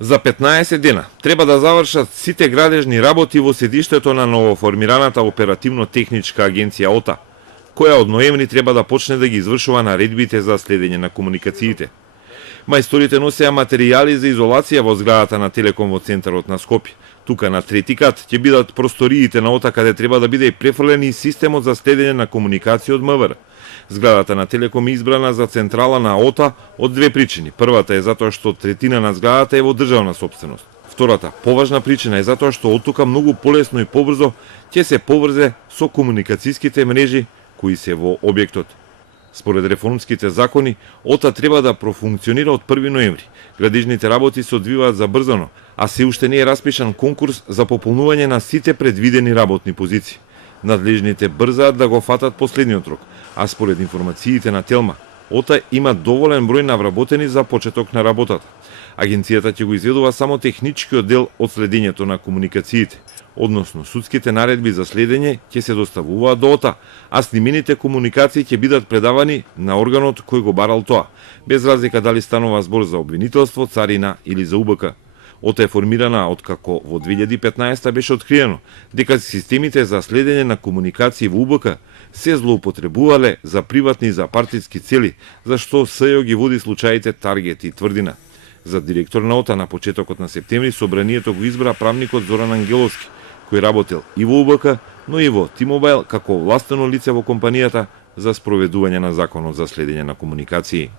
За 15 дена треба да завршат сите градежни работи во седиштето на новоформираната оперативно-техничка агенција ОТА, која од ноември треба да почне да ги извршува наредбите за следење на комуникациите. Мајсторите носеа материјали за изолација во зградата на Телеком во центарот на Скопје. Тука на трети кат ќе бидат просториите на ОТА каде треба да биде и префрлен и системот за следење на комуникација од МВР. Зградата на Телеком е избрана за централа на ОТА од две причини. Првата е затоа што третина на зградата е во државна сопственост. Втората, поважна причина е затоа што од тука многу полесно и побрзо ќе се поврзе со комуникацијските мрежи кои се во објектот. Според реформските закони, ОТА треба да профункционира од 1 ноември. Градежните работи се одвиваат забрзано, а се уште не е распишан конкурс за пополнување на сите предвидени работни позиции. Надлежните брзаат да го фатат последниот рок, а според информациите на Телма, ОТА има доволен број на вработени за почеток на работата. Агенцијата ќе го изведува само техничкиот дел од следењето на комуникациите, односно судските наредби за следење ќе се доставуваат до ОТА, а снимените комуникации ќе бидат предавани на органот кој го барал тоа, без разлика дали станува збор за обвинителство, царина или за УБК. ОТА е формирана откако во 2015 беше откриено дека системите за следење на комуникации во УБК се злоупотребувале за приватни и за партиски цели, за што СЈО ги води случаите Таргет и Тврдина. За директор на ОТА на почетокот на септември собранието го избра правникот Зоран Ангеловски, кој работел и во УБК, но и во T-Mobile како властено лице во компанијата за спроведување на законот за следење на комуникации.